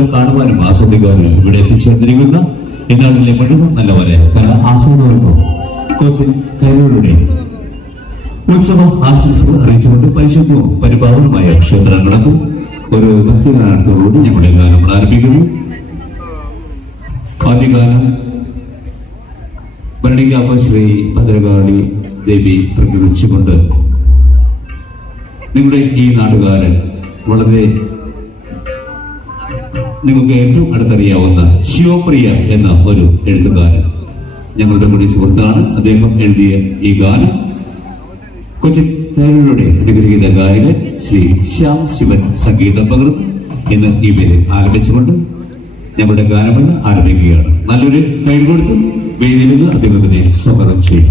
കലകൾ കാണുവാനും ആസ്വദിക്കുവാനും ഇവിടെ എത്തിച്ചേർന്നിരിക്കുന്ന ഈ നാട്ടിലെ മുഴുവൻ നല്ലവരെ കല ആസ്വാദകർക്കും കോച്ചിൻ കൈകളുടെ ഉത്സവ ആശംസകൾ അറിയിച്ചുകൊണ്ട് പരിശുദ്ധവും പരിപാവനമായ ക്ഷേത്രങ്ങളെത്തും ഒരു ഭക്തിഗാനത്തോടുകൂടി ഞങ്ങളുടെ ഗാനം ആരംഭിക്കുന്നു. ആദ്യഗാനം ഭരണികാവ് ശ്രീ ഭദ്രകാളി ദേവി പ്രകീർത്തിച്ചുകൊണ്ട് നിങ്ങളുടെ ഈ നാടുകാരൻ വളരെ നിങ്ങൾക്ക് ഏറ്റവും അടുത്തറിയാവുന്ന ശിവപ്രിയ എന്ന ഒരു എഴുത്തുകാരൻ ഞങ്ങളുടെ കൂടി സുഹൃത്താണ്. അദ്ദേഹം എഴുതിയ ഈ ഗാനം കൊച്ചിൻ തേരുടെ അനുഗ്രഹീത ഗായകൻ ശ്രീ ശ്യാം ശിവൻ സംഗീതം പകർന്ന് ഇന്ന് ഈ പേര് ആരംഭിച്ചുകൊണ്ട് ഞങ്ങളുടെ ഗാനമെന്ന് ആരംഭിക്കുകയാണ്. നല്ലൊരു കൈ കൊടുത്ത് വേദിയിൽ നിന്ന് അദ്ദേഹത്തിനെ സ്വാഗതം ചെയ്യും.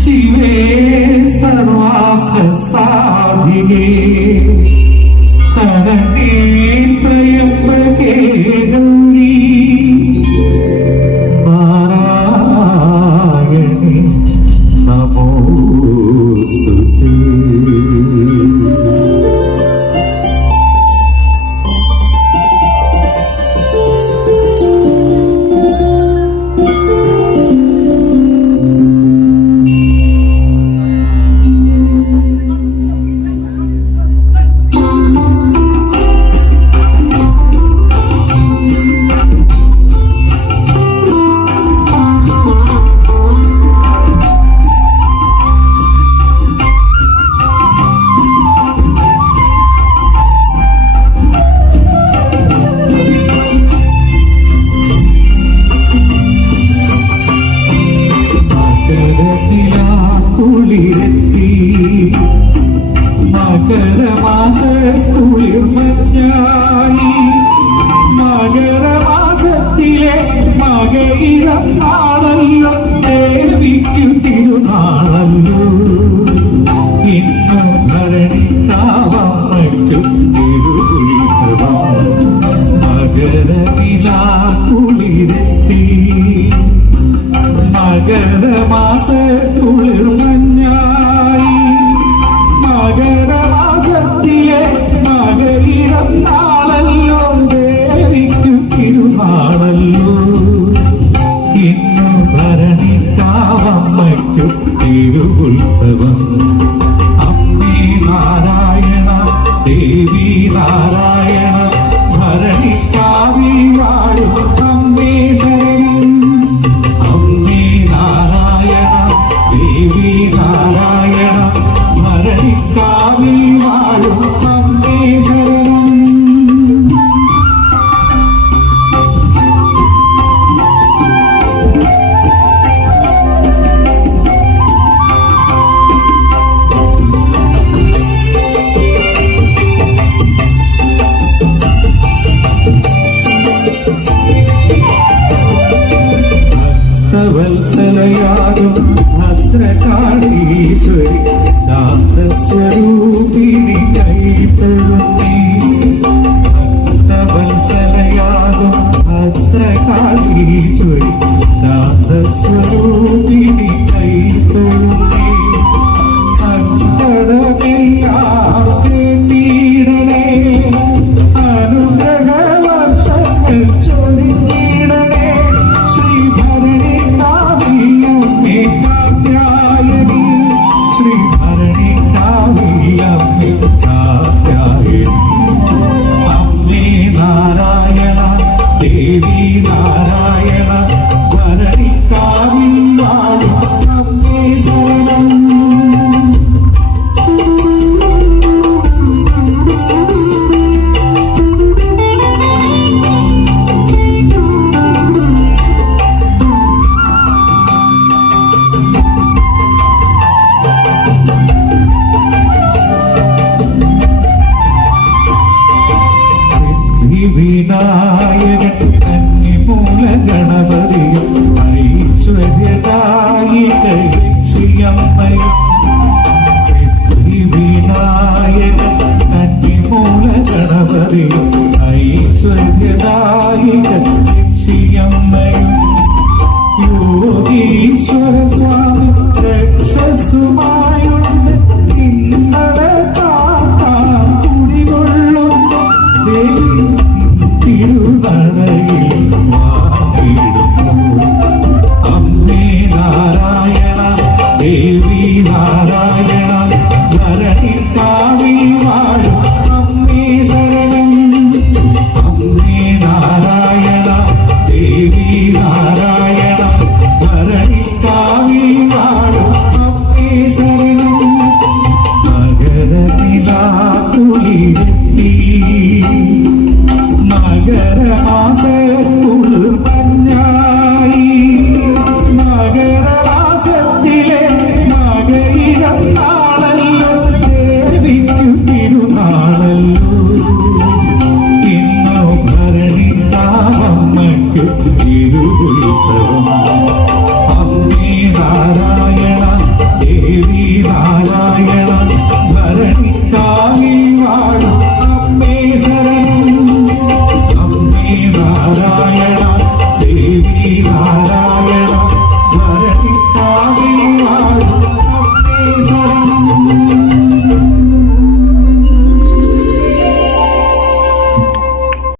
शिवे सर्वार्थ साधिके शरणे त्र्यंबके गौरी नारायणी नमोस्तुते. മകരമാസത്തിലെ മകയിരം നാളല്ലോ ദേവിക്കു തിരുനാളല്ലോ ഇന്നു ഭരണിക്കാവമ്മയ്ക്കു തിരുവുത്സവം മകരനിലാക്കുളിരെത്തി മകരമാസ കുളിർമഞ്ഞായി മകരമാസത്തിലെ മകയിരം നാളല്ലോ ദേവിക്കു തിരുനാളല്ലോ ഇന്നു ഭരണിക്കാവമ്മയ്ക്കു തിരുവുത്സവം. അമ്മേ നാരായണ ദേവി നാരായണ ഭരണിക്കാവിൽ വാഴും അമ്മേ ശരണം. അമ്മേ നാരായണ ദേവി നാരായണ ഭരണിക്കാവിൽ വാഴും അമ്മേ ശരണം. വത്സലയാകും ഭദ്രകാളീശ്വരി ശാന്തസ്വരൂപിണി കൈത്തരുന്നേ. ഭക്തവത്സലയാകും ഭദ്രകാളീശ്വരി ശാന്തസ്വരൂപിണി കൈത്തരുന്നേ. സങ്കടമെല്ലാം നീടണേ അനുഗ്രഹ വർഷങ്ങൾ ചൊരിഞ്ഞിടണേ. ശ്രീഭരണി കാവ്യമ്മേ കാത്യായനി ശ്രീഭരണി കാവ്യമ്മേ കാത്യായനി. വിനായകൻ കന്നിമൂല ഗണപതിയും ഐശ്വര്യദായിക ലക്ഷ്മിയമ്മയും വിനായകൻ കന്നിമൂല ഗണപതിയും ഐശ്വര്യദായിക ലക്ഷ്മിയമ്മയും യോഗീശ്വര സ്വാമി രക്ഷസുമായുണ്ട് ഇന്നലെ കുടികൊള്ളുന്നു ദേവി തിരുനടയിൽ